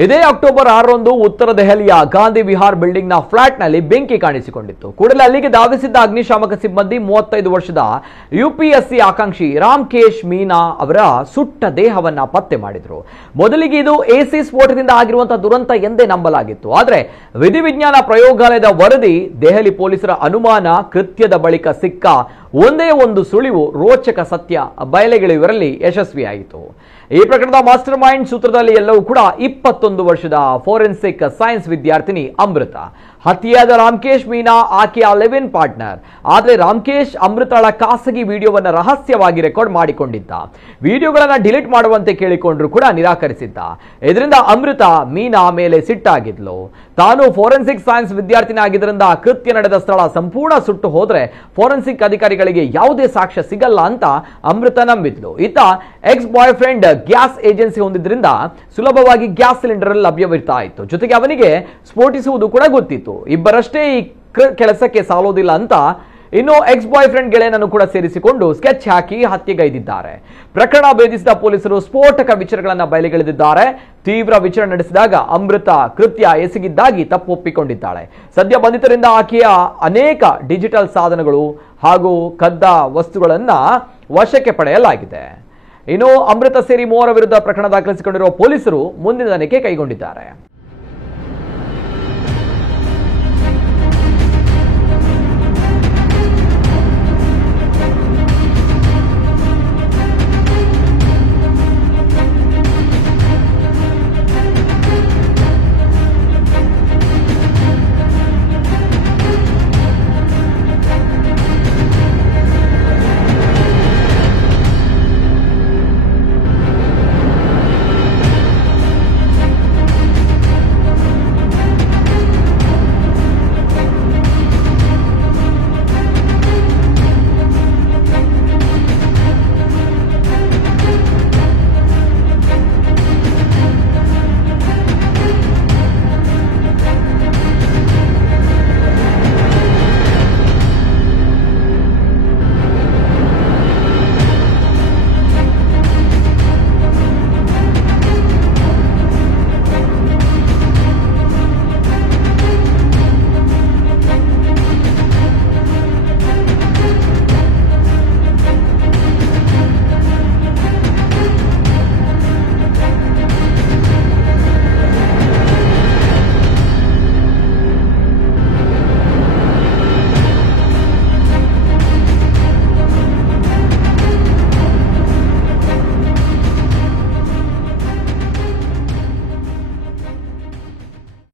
ಇದೇ ಅಕ್ಟೋಬರ್ 6ರಂದು ಉತ್ತರ ದೆಹಲಿಯ ಗಾಂಧಿ ವಿಹಾರ್ ಬಿಲ್ಡಿಂಗ್ನ ಫ್ಲಾಟ್ನಲ್ಲಿ ಬೆಂಕಿ ಕಾಣಿಸಿಕೊಂಡಿತ್ತು. ಕೂಡಲೇ ಅಲ್ಲಿಗೆ ಧಾವಿಸಿದ್ದ ಅಗ್ನಿಶಾಮಕ ಸಿಬ್ಬಂದಿ 35 ವರ್ಷದ ಯುಪಿಎಸ್ಸಿ ಆಕಾಂಕ್ಷಿ ರಾಮ್ಕೇಶ್ ಮೀನಾ ಅವರ ಸುಟ್ಟ ದೇಹವನ್ನ ಪತ್ತೆ ಮಾಡಿದ್ರು. ಮೊದಲಿಗೆ ಇದು ಎಸಿ ಸ್ಫೋಟದಿಂದ ಆಗಿರುವಂತಹ ದುರಂತ ಎಂದೇ ನಂಬಲಾಗಿತ್ತು. ಆದರೆ ವಿಧಿವಿಜ್ಞಾನ ಪ್ರಯೋಗಾಲಯದ ವರದಿ, ದೆಹಲಿ ಪೊಲೀಸರ ಅನುಮಾನ, ಕೃತ್ಯದ ಬಳಿಕ ಸಿಕ್ಕ ಒಂದೇ ಒಂದು ಸುಳಿವು ರೋಚಕ ಸತ್ಯ ಬಯಲಿಗೆಳೆಯುವರಲ್ಲಿ ಯಶಸ್ವಿಯಾಯಿತು. ಈ ಪ್ರಕರಣದ ಮಾಸ್ಟರ್ ಮೈಂಡ್ ಸೂತ್ರದಲ್ಲಿ ಎಲ್ಲವೂ ಕೂಡ 21 ವರ್ಷದ ಫೋರೆನ್ಸಿಕ್ ಸೈನ್ಸ್ ವಿದ್ಯಾರ್ಥಿನಿ ಅಮೃತ. ಹತ್ಯೆಯಾದ ರಾಮ್ಕೇಶ್ ಮೀನಾ ಆಕೆಯ ಲಿವ್-ಇನ್ ಪಾರ್ಟ್ನರ್. ಆದರೆ ರಾಮ್ಕೇಶ್ ಅಮೃತಳ ಖಾಸಗಿ ವಿಡಿಯೋವನ್ನು ರಹಸ್ಯವಾಗಿ ರೆಕಾರ್ಡ್ ಮಾಡಿಕೊಂಡಿದ್ದ. ವಿಡಿಯೋಗಳನ್ನು ಡಿಲೀಟ್ ಮಾಡುವಂತೆ ಕೇಳಿಕೊಂಡ್ರು ಕೂಡ ನಿರಾಕರಿಸಿದ್ದ. ಇದರಿಂದ ಅಮೃತ ಮೀನಾ ಮೇಲೆ ಸಿಟ್ಟಾಗಿದ್ಲು. ತಾನು ಫೋರೆನ್ಸಿಕ್ ಸೈನ್ಸ್ ವಿದ್ಯಾರ್ಥಿನಿ ಆಗಿದ್ದರಿಂದ ಕೃತ್ಯ ನಡೆದ ಸ್ಥಳ ಸಂಪೂರ್ಣ ಸುಟ್ಟು ಹೋದ್ರೆ ಫೋರೆನ್ಸಿಕ್ ಅಧಿಕಾರಿಗಳಿಗೆ ಯಾವುದೇ ಸಾಕ್ಷ್ಯ ಸಿಗಲ್ಲ ಅಂತ ಅಮೃತ ನಂಬಿದ್ಲು. ಈತ X boy friend gas agency ಹೊಂದಿದ್ರಿಂದ ಸುಲಭವಾಗಿ ಗ್ಯಾಸ್ ಸಿಲಿಂಡರ್ ಲಭ್ಯವಿರ್ತಾ ಇತ್ತು. ಜೊತೆಗೆ ಅವನಿಗೆ ಸ್ಫೋಟಿಸುವುದು ಕೂಡ ಗೊತ್ತಿತ್ತು. ಇಬ್ಬರಷ್ಟೇ ಈ ಕೆಲಸಕ್ಕೆ ಸಾಲೋದಿಲ್ಲ ಅಂತ ಇನ್ನು ಎಕ್ಸ್ ಬಾಯ್ ಫ್ರೆಂಡ್ ಗೆಳೆಯನನ್ನು ಕೂಡ ಸೇರಿಸಿಕೊಂಡು ಸ್ಕೆಚ್ ಹಾಕಿ ಹತ್ಯೆಗೈದಿದ್ದಾರೆ. ಪ್ರಕರಣ ಭೇದಿಸಿದ ಪೊಲೀಸರು ಸ್ಫೋಟಕ ವಿಚಾರಗಳನ್ನು ಬಯಲಿಗೆಳೆದಿದ್ದಾರೆ. ತೀವ್ರ ವಿಚಾರಣೆ ನಡೆಸಿದಾಗ ಅಮೃತ ಕೃತ್ಯ ಎಸಗಿದ್ದಾಗಿ ತಪ್ಪು ಒಪ್ಪಿಕೊಂಡಿದ್ದಾಳೆ. ಸದ್ಯ ಬಂಧಿತರಿಂದ ಆಕೆಯ ಅನೇಕ ಡಿಜಿಟಲ್ ಸಾಧನಗಳು ಹಾಗೂ ಕದ್ದ ವಸ್ತುಗಳನ್ನ ವಶಕ್ಕೆ ಪಡೆಯಲಾಗಿದೆ. ಇನ್ನು ಅಮೃತ ಸೇರಿ 3 ವಿರುದ್ಧ ಪ್ರಕರಣ ದಾಖಲಿಸಿಕೊಂಡಿರುವ ಪೊಲೀಸರು ಮುಂದಿನ ತನಿಖೆ ಕೈಗೊಂಡಿದ್ದಾರೆ.